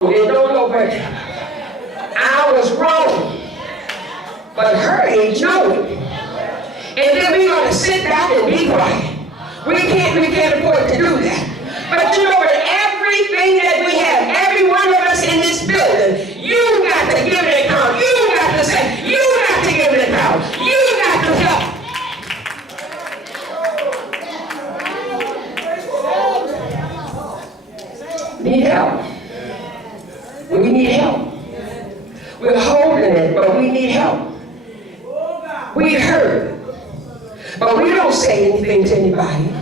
They don't know what I was wrong, but her age know it. And then we're going to sit back and be quiet. We can't afford to do that. But you know what? Everything that we have, every one of us in this building, you got to give an account. You got to say, you got to give an account. You got to help. Need help. We need help. We're holding it, but we need help. We hurt, but we don't say anything to anybody.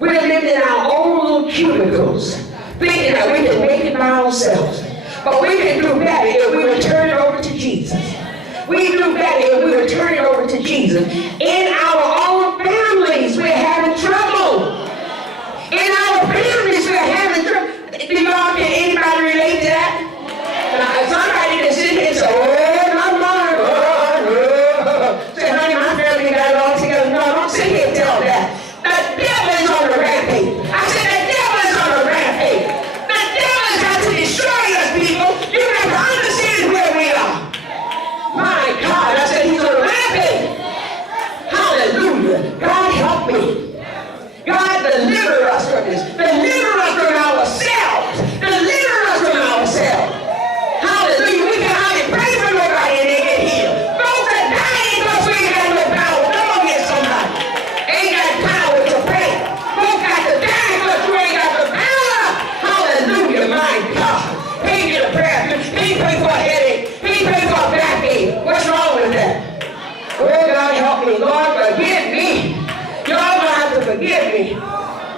We're living in our own little cubicles, thinking that we can make it by ourselves. But we can do better if we would turn it over to Jesus. We do better if we would turn it over to Jesus. In our own families, we're having trouble. In our families, we're having trouble. Do y'all, can anybody relate to that? Somebody can sit here and say, oh, my mind, say, honey, my family got it all together. No, don't sit here and tell that. The devil is on the rampage. I said, the devil is on the rampage. The devil is out to destroy us, people. You have to understand where we are. My God, I said, he's on the rampage. Hallelujah. God help me. God deliver us from this. Deliver us from ourselves. Deliver us from ourselves. Hallelujah. We can hardly pray for nobody and they get healed. Folks are dying because we ain't got no power. Come on, get somebody. Ain't got power to pray. Folks got to die because you ain't got the power. Hallelujah, my God. Can't get a prayer. Can't pray for a headache. Can't pray for a backache. What's wrong with that? Oh, God help me. Lord, forgive me. Y'all gonna have to forgive me.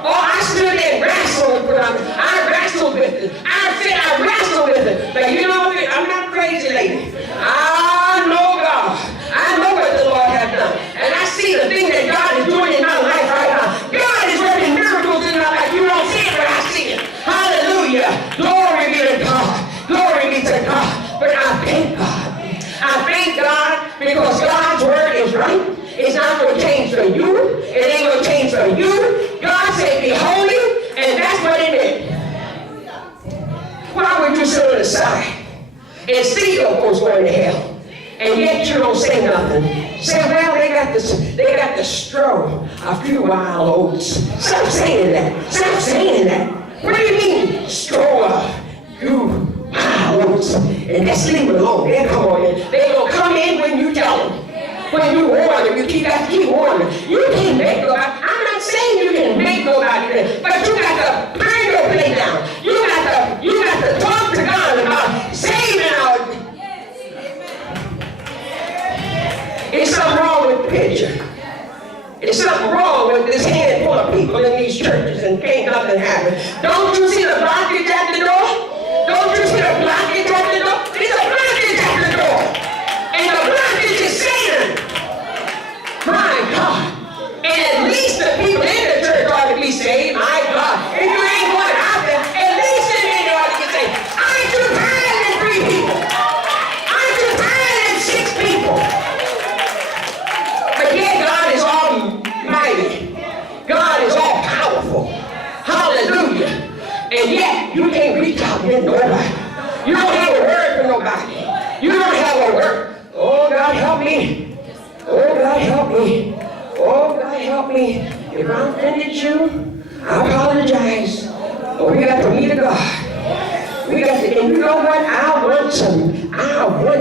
Oh, I stood there and wrestled with it. I wrestled with it. I wrestled with it. But you know, I'm not crazy lady. I know God. I know what the Lord has done. And I see the thing that God is doing in my life right now. God is working miracles in my life. You don't see it, but I see it. Hallelujah. Glory be to God. Glory be to God. But I thank God. I thank God because God's word is right. It's not going to change for you. It ain't going to change for you. God said, be holy, and that's what it is. Why would you sit on the side and see your folks going to hell, and yet you don't say nothing? Say, well, they got the straw, a few wild oats. Stop saying that. Stop saying that. What do you mean, straw, few wild oats? And just leave it alone. They'll come on in. They're going to come in when you tell them. When you warn them, you got to keep warning them. You can't make nobody. I'm not saying you can make nobody, but you got to turn your plate down. You got to talk to God about saving our. It's something wrong with the picture. It's something wrong with this handful of people in these churches and can't nothing happen. Don't you see the blockage at the door? Don't you see the blockage at the door? There's a blockage at the door. And the blockage is Satan. My God. And at least the people in the church ought to be saved. My God. If you ain't going out there, at least in there ought to get saved. Aren't you tired of 3 people? Aren't you tired of 6 people? But yet God is almighty. God is all powerful. Hallelujah. And yet you can't reach out to nobody. You don't have a word for nobody. You don't have a word. Oh, God help me. Oh, God help me. Oh, God help me. If I offended you, I apologize. Oh, we got to meet a God. We got to, and you know what? I want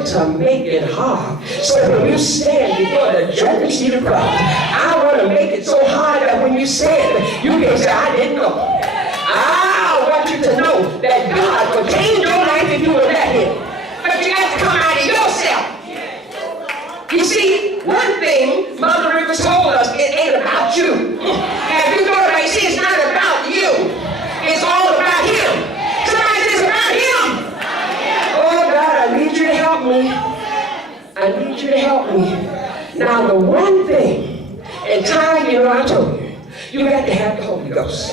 to make it hard. So when you stand before the judgment seat of Christ, I want to make it so hard that when you stand, you can say, I didn't know. I want you to know that God will change your life if you will let Him. But you have to come out of yourself. You see, one thing Mother River told us, it ain't about you. And if you go to see, it's not about you. It's all about Him. Somebody says, about Him. Oh, God, I need you to help me. I need you to help me. Now, the one thing, and Ty, you know, I told you, you got to have the Holy Ghost.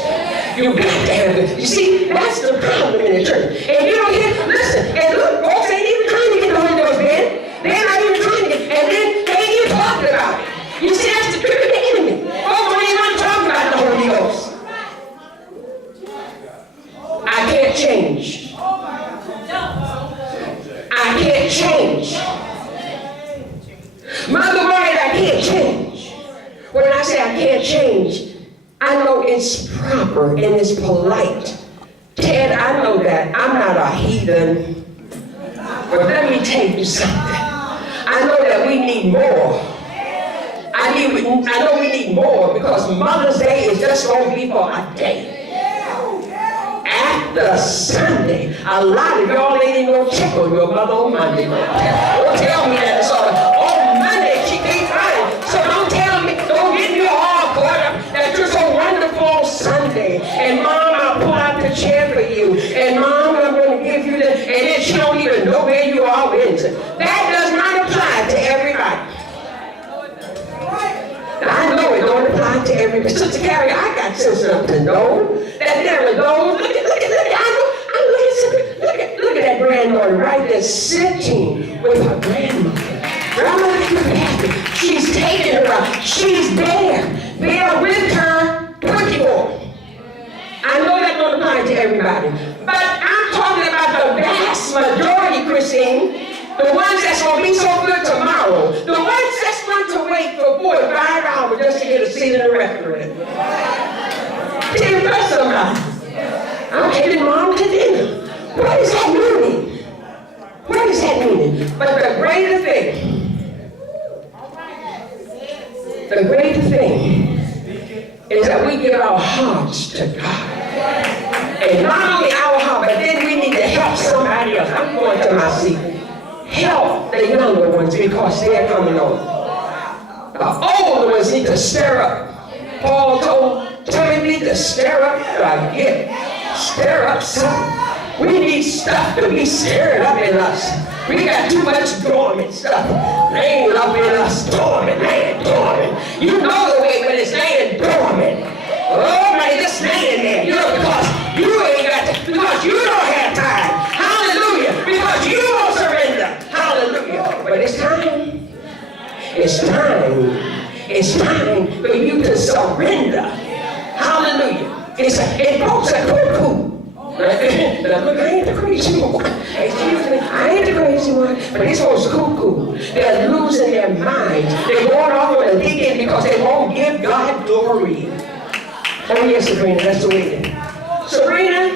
You got to have it. You see, that's the problem in the church. And you don't hear, listen, and look, folks ain't even trying to get the Holy Ghost, man. They're not even trying to get, and then they ain't even talking about it. You see, that's the trick of the enemy. Folks don't even want to talk about the Holy Ghost. I can't change. can't change. Mother worried, I can't change. When I say I can't change, I know it's proper and it's polite. Ted, I know that. I'm not a heathen. But let me tell you something. I know that we need more. I know we need more because Mother's Day is just going to be for a day. After Sunday, a lot of y'all ain't even going to check on your mother on Monday. Don't tell me that it's all on Monday she can't find. So don't tell me, don't get me all caught up that you're so wonderful on Sunday. And Mom, I'll pull out the chair for you. And Mom, I'm going to give you the, and then she don't even know where you are into. That does not apply to everybody. I know it don't apply to everybody. Sister Carrie, I got sense enough to know that there are those. Look at that granddaughter right there sitting with her grandmother. Grandmother, she's taking her out. She's there. They are with her 24. I know that don't apply to everybody. But I'm talking about the vast majority, Christine. The ones that's going to be so good tomorrow. The ones that's going to wait for 45 hours just to get a seat in the restaurant. Tell you about somebody. I'm taking Mom to dinner. What is that meaning? What is that meaning? But the greater thing is that we give our hearts to God. And not only our heart, but then we need to help somebody else. I'm going to my seat. Help the younger ones because they're coming on. The older ones need to stir up. Paul told Timothy to stir up the gift. Stir up something. We need stuff to be stirred up in us. We got too much dormant stuff laying up in us. Dormant, laying dormant. You know the way when it's laying dormant. Oh, man, just laying there. You know, because you ain't got to, because you don't have time. Hallelujah. Because you won't surrender. Hallelujah. But it's time. It's time. It's time for you to surrender. Hallelujah. It folks are cuckoo. Look, I ain't the crazy one. Excuse me, I ain't the crazy one. But these folks are cuckoo. They're losing their minds. They're going off on a weekend because they won't give God glory. Oh yes, Sabrina, that's the way it is. Sabrina,